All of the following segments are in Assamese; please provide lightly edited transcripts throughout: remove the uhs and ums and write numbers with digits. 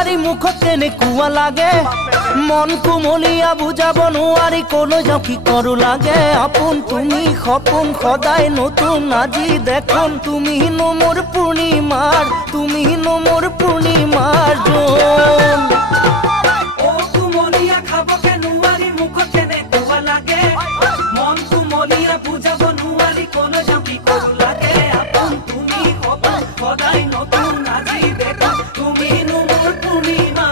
নোৱাৰি মুখত কেনেকুৱা লাগে মন কুমলীয়া বুজাব নোৱাৰি কলৈ যাওঁ কি কৰো লাগে আপোন তুমি সপোন সদায় নতুন আজি দেখোন তুমিনো মোৰ পূৰ্ণিমাৰ জোন ও কুমলীয়া খাব নোৱাৰি মুখত কেনেকুৱা লাগে মন কুমলীয়া বুজাব নোৱাৰি কলৈ যাওঁ কি কৰো লাগে আপোন তুমি সপোন সদায় নতুন আজি দেখোন তুমিনো মোৰ পূৰ্ণিমা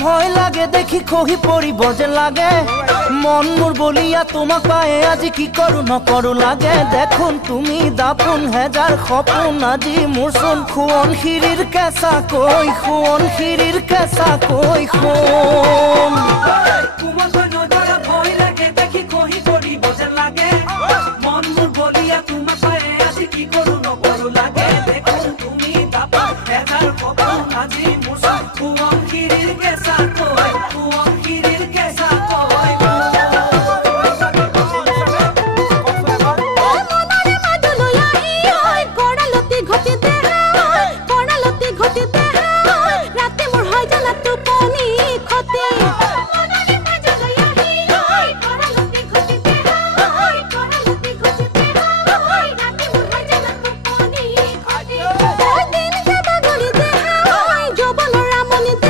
ভয় লাগে দেখি খহি পৰিব যেন লাগে মন মোৰ বলিয়া তোমাক পায়ে আজি কি কৰো নকৰো লাগে দেখোন তুমি দাপোন হেজাৰ সপোন আজি মোৰ চোন সোৱণশিৰিৰ কেঁচা কৈ শুন ভয় লাগে দেখি খহি পৰিব যেন লাগে মন মোৰ বলিয়া তোমাক পায়ে আজি কি কৰো নকৰো লাগে দেখোন তুমি দাপোন হেজাৰ সপোন আজি মোৰ চোন সোৱণশিৰিৰ কেঁচা কৈ Jobalo ramoni